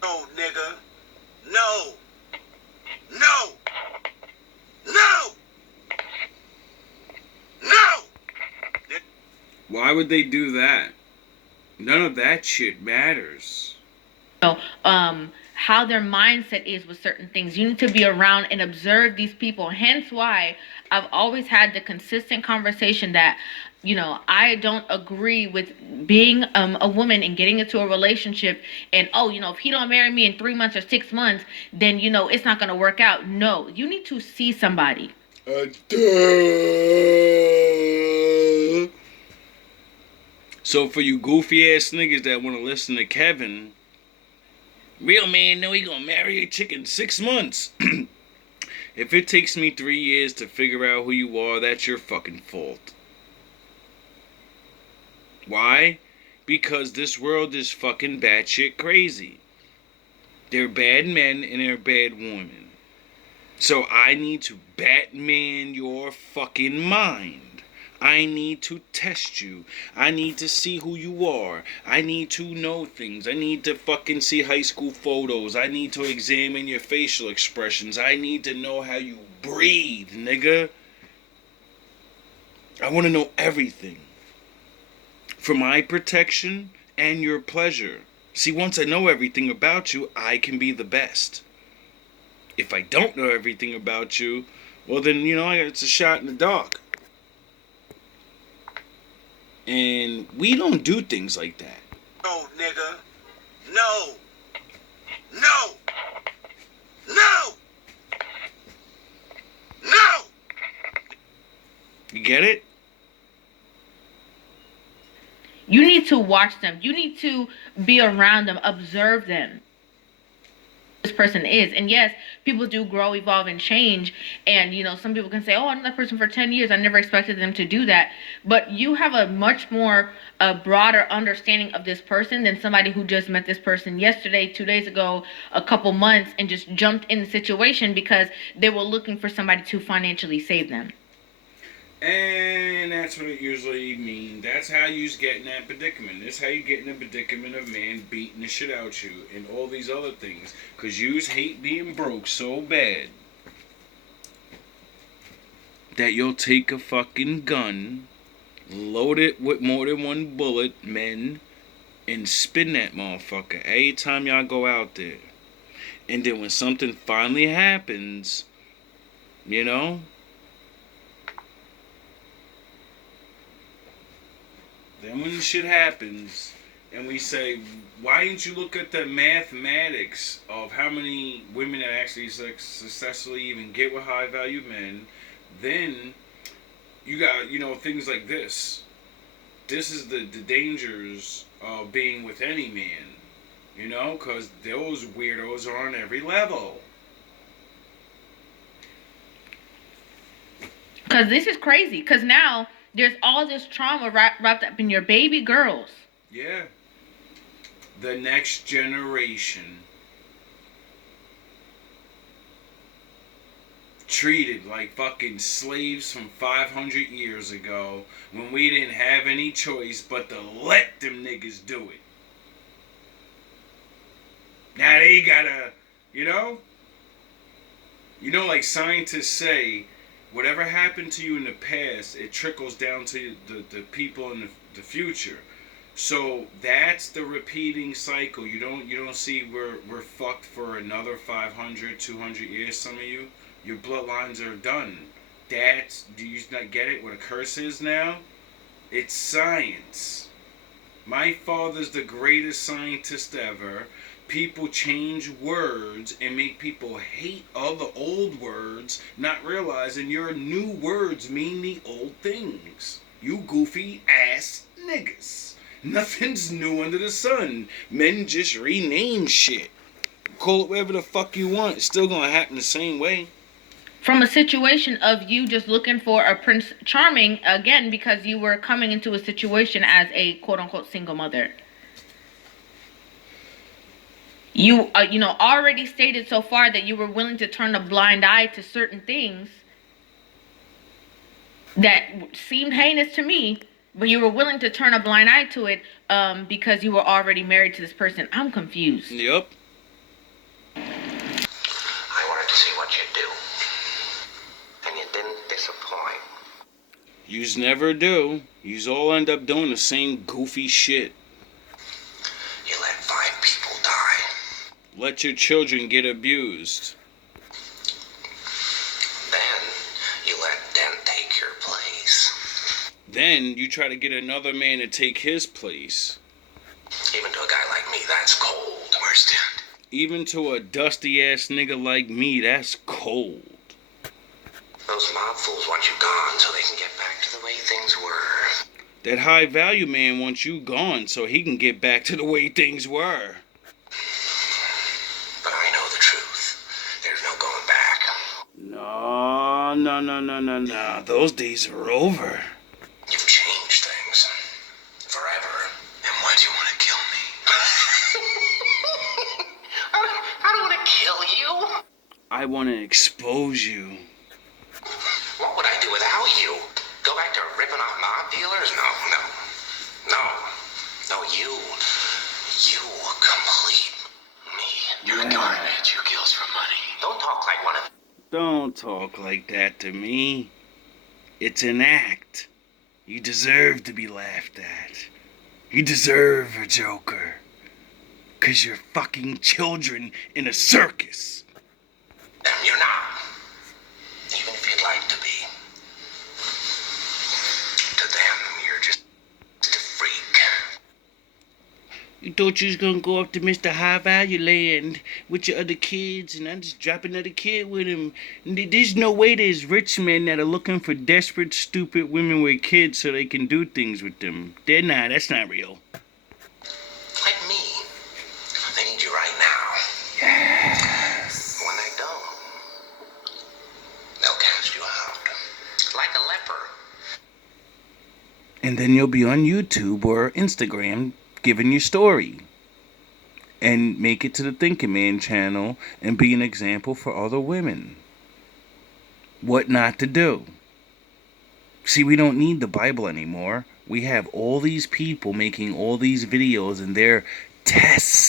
nigga. No. No. No. No. Why would they do that? None of that shit matters. How their mindset is with certain things. You need to be around and observe these people. Hence why I've always had the consistent conversation that, I don't agree with being a woman and getting into a relationship and, if he don't marry me in 3 months or 6 months, then, it's not going to work out. No, you need to see somebody. So for you goofy ass niggas that want to listen to Kevin, real man know he gonna marry a chick in 6 months. If it takes me 3 years to figure out who you are, that's your fucking fault. Why? Because this world is fucking batshit crazy. They're bad men and they're bad women. So I need to Batman your fucking mind. I need to test you. I need to see who you are. I need to know things. I need to fucking see high school photos. I need to examine your facial expressions. I need to know how you breathe, nigga. I want to know everything. For my protection and your pleasure. See, once I know everything about you, I can be the best. If I don't know everything about you, well then, it's a shot in the dark. And we don't do things like that. No, nigga. No. No. No. No. You get it? You need to watch them. You need to be around them, observe them. This person is. And yes, people do grow, evolve, and change. And, some people can say, oh, I know that person for 10 years. I never expected them to do that. But you have a much more broader understanding of this person than somebody who just met this person yesterday, 2 days ago, a couple months, and just jumped in the situation because they were looking for somebody to financially save them. And that's what it usually means. That's how you get in that predicament. That's how you get in the predicament of man beating the shit out you and all these other things. Because you hate being broke so bad that you'll take a fucking gun, load it with more than one bullet, men, and spin that motherfucker every time y'all go out there. And then when something finally happens, then when shit happens, and we say, why didn't you look at the mathematics of how many women that actually successfully even get with high value men? Then you got, things like this. This is the dangers of being with any man, because those weirdos are on every level. Because this is crazy. Because now there's all this trauma wrapped up in your baby girls. Yeah. The next generation. Treated like fucking slaves from 500 years ago when we didn't have any choice but to let them niggas do it. Now they gotta, like scientists say, whatever happened to you in the past, it trickles down to the people in the future. So that's the repeating cycle. You don't see we're fucked for another 500, 200 years, some of you. Your bloodlines are done. Do you not get it? What a curse is now? It's science. My father's the greatest scientist ever. people change words and make people hate other old words, not realizing your new words mean the old things. You goofy ass niggas. Nothing's new under the sun. Men just rename shit. Call it whatever the fuck you want. It's still gonna happen the same way. From a situation of you just looking for a Prince Charming, again, because you were coming into a situation as a quote-unquote single mother. You already stated so far that you were willing to turn a blind eye to certain things that seemed heinous to me, but you were willing to turn a blind eye to it because you were already married to this person. I'm confused. Yep. I wanted to see what you'd do. And you didn't disappoint. Yous never do. Yous all end up doing the same goofy shit. You let 5 people die. Let your children get abused. Then you let them take your place. Then you try to get another man to take his place. Even to a guy like me, that's cold. Worst end. Even to a dusty ass nigga like me, that's cold. Those mob fools want you gone so they can get back to the way things were. That high value man wants you gone so he can get back to the way things were. But I know the truth. There's no going back. No. Those days are over. You've changed things. Forever. And why do you want to kill me? I don't want to kill you. I want to expose you. What would I do without you? Go back to ripping off mob dealers? No, you complete me. You're garbage. You kills for money. Don't talk like one of... Don't talk like that to me. It's an act. You deserve to be laughed at. You deserve a joker. 'Cause you're fucking children in a circus. Them you're not. Even if you'd like to be. To them, you're just a freak. You thought you was gonna go up to Mr. High Value Land with your other kids, and I just drop another kid with him. There's no way there's rich men that are looking for desperate, stupid women with kids so they can do things with them. They're not. That's not real. Like me. They need you right now. Yes. When they don't, they'll cast you out. Like a leper. And then you'll be on YouTube or Instagram giving your story. And make it to the Thinking Man channel and be an example for other women. What not to do. See, we don't need the Bible anymore. We have all these people making all these videos and their testimonies.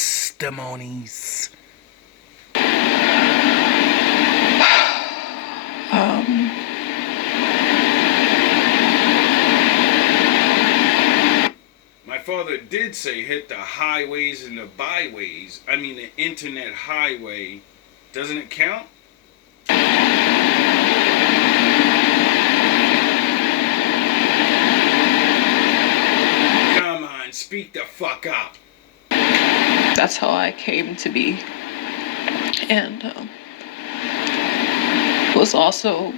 My father did say hit the highways and the byways. I mean the internet highway. Doesn't it count? Come on, speak the fuck up. That's how I came to be. And was also,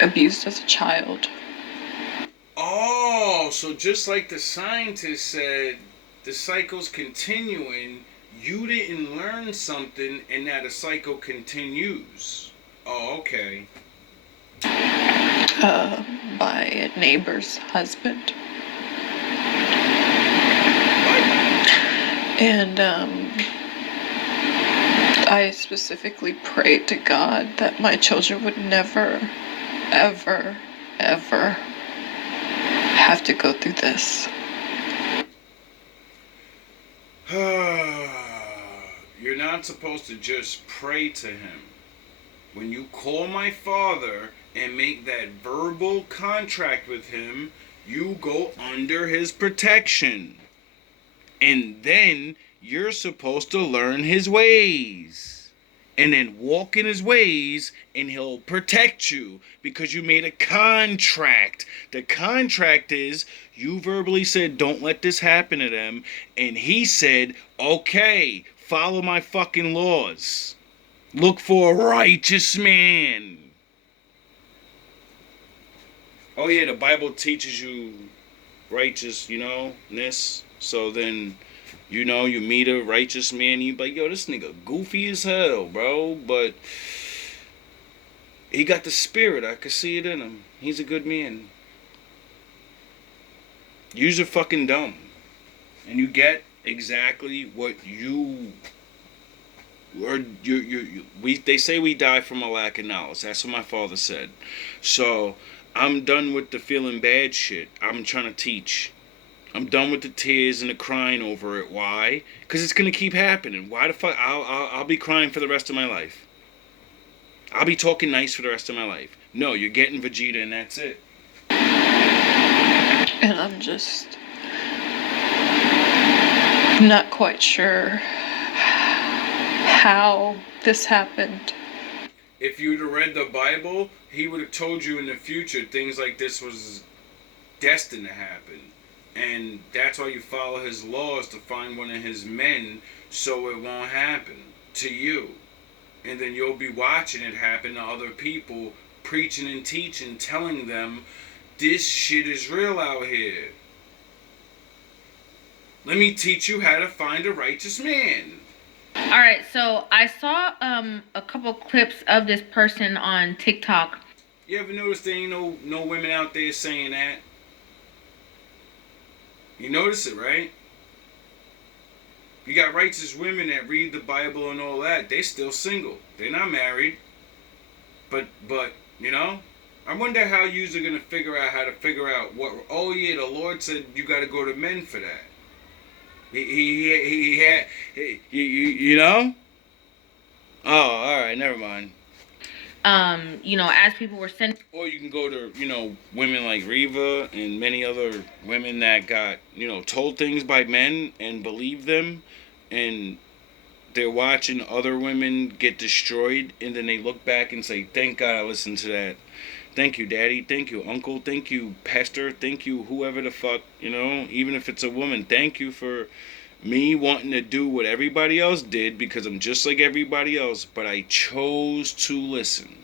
abused as a child. Oh, so just like the scientist said, the cycle's continuing, you didn't learn something and now the cycle continues. Oh, okay. By a neighbor's husband. And I specifically prayed to God that my children would never, ever, ever have to go through this. You're not supposed to just pray to him. When you call my father and make that verbal contract with him, you go under his protection. And then you're supposed to learn his ways. and then walk in his ways, and he'll protect you because you made a contract. The contract is you verbally said, don't let this happen to them, and he said, okay, follow my fucking laws. Look for a righteous man. Oh yeah, the Bible teaches you righteous, ness. So then, you meet a righteous man, you be like, yo, this nigga goofy as hell, bro. But he got the spirit. I could see it in him. He's a good man. You're fucking dumb. And you get exactly what you... Or they say we die from a lack of knowledge. That's what my father said. So I'm done with the feeling bad shit. I'm trying to teach. I'm done with the tears and the crying over it. Why? Because it's gonna keep happening. Why the fuck? I'll be crying for the rest of my life. I'll be talking nice for the rest of my life. No, you're getting Vegeta and that's it. And I'm just not quite sure how this happened. If you'd have read the Bible, he would have told you in the future things like this was destined to happen. And that's why you follow his laws, to find one of his men so it won't happen to you. And then you'll be watching it happen to other people, preaching and teaching, telling them this shit is real out here. Let me teach you how to find a righteous man. All right, so I saw a couple clips of this person on TikTok. You ever notice there ain't no women out there saying that? You notice it, right? You got righteous women that read the Bible and all that. They still single. They're not married. But I wonder how yous are gonna figure out what. Oh yeah, the Lord said you got to go to men for that. He had, Oh, all right, never mind. As people were sending. Or you can go to, women like Reva and many other women that got, told things by men and believe them, and they're watching other women get destroyed, and then they look back and say, thank God I listened to that. Thank you, Daddy. Thank you, Uncle. Thank you, Pastor. Thank you, whoever the fuck, even if it's a woman. Thank you for me wanting to do what everybody else did, because I'm just like everybody else, but I chose to listen.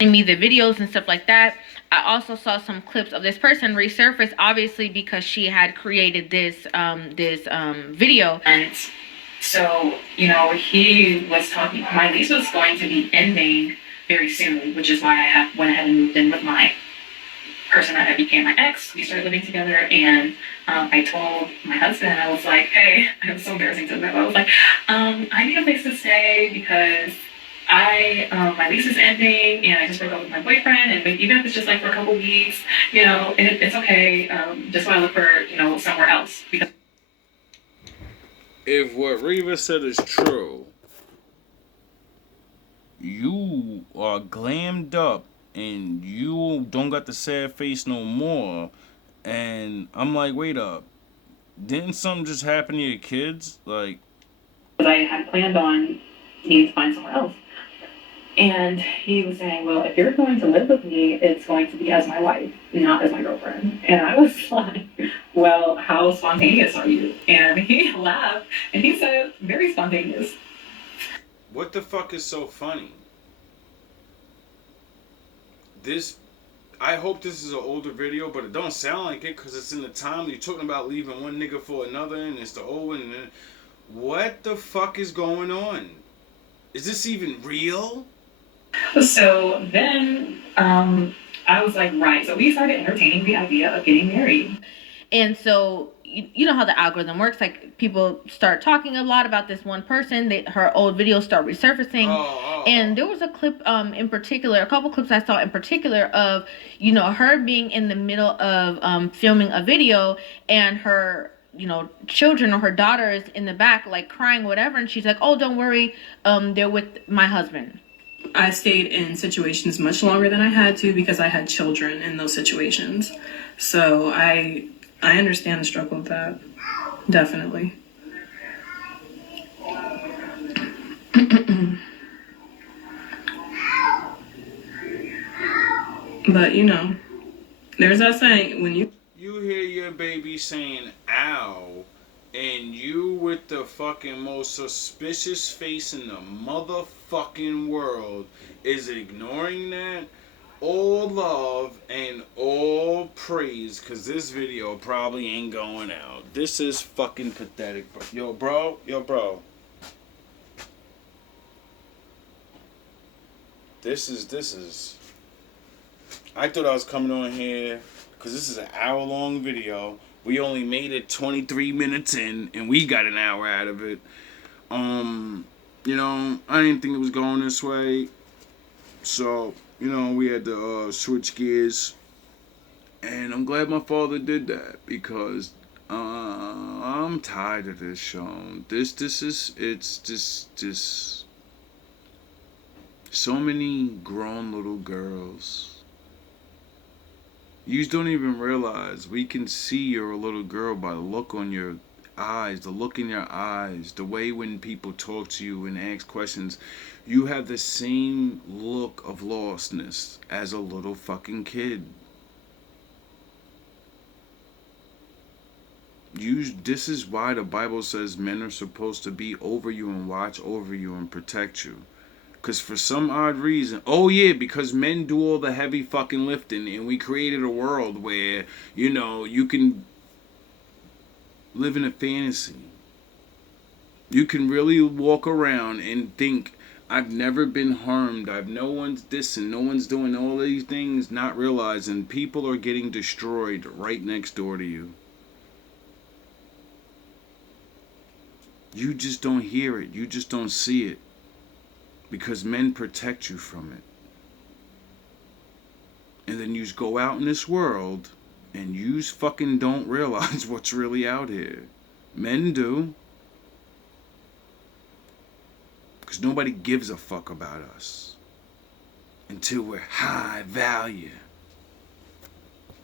Me the videos and stuff like that. I also saw some clips of this person resurface, obviously because she had created this video. And so, he was talking, my lease was going to be ending very soon, which is why I went ahead and moved in with my person that became my ex. We started living together, and I told my husband, I was like, hey, it was so embarrassing to admit, I was like, I need a place to stay because my lease is ending, and I just broke up with my boyfriend, and even if it's just like for a couple weeks, it's okay. Just want to look for, somewhere else. Because if what Reva said is true, you are glammed up and you don't got the sad face no more, and I'm like, wait up, didn't something just happen to your kids? Like, I had planned on needing to find somewhere else. And he was saying, well, if you're going to live with me, it's going to be as my wife, not as my girlfriend. And I was like, well, how spontaneous are you? And he laughed, and he said, very spontaneous. What the fuck is so funny? I hope this is an older video, but it don't sound like it because it's in the time you're talking about leaving one nigga for another, and it's the old one, and then... What the fuck is going on? Is this even real? So then I was like, right. So we started entertaining the idea of getting married. And so you know how the algorithm works. Like, people start talking a lot about this one person. Her old videos start resurfacing. And there was a clip in particular, a couple clips I saw in particular of, her being in the middle of filming a video, and her children or her daughters in the back, like crying, whatever. And she's like, oh, don't worry, they're with my husband. I stayed in situations much longer than I had to because I had children in those situations. So I understand the struggle of that. Definitely. But you know, there's that saying, when you hear your baby saying ow, and you with the fucking most suspicious face in the motherfucking world is ignoring that, all love and all praise, because this video probably ain't going out. This is fucking pathetic, bro. Yo, bro. This is. I thought I was coming on here because this is an hour-long video. We only made it 23 minutes in, and we got an hour out of it. You know, I didn't think it was going this way. So, you know, we had to switch gears. And I'm glad my father did that because I'm tired of this show. It's just so many grown little girls. You don't even realize we can see you're a little girl by the look on your eyes, the look in your eyes, the way when people talk to you and ask questions. You have the same look of lostness as a little fucking kid. This is why the Bible says men are supposed to be over you and watch over you and protect you. Because for some odd reason, because men do all the heavy fucking lifting, and we created a world where, you know, you can live in a fantasy. You can really walk around and think, I've never been harmed, no one's this and no one's doing all these things, not realizing people are getting destroyed right next door to you. You just don't hear it, you just don't see it. Because men protect you from it. And then you go out in this world and you fucking don't realize what's really out here. Men do. Because nobody gives a fuck about us. Until we're high value.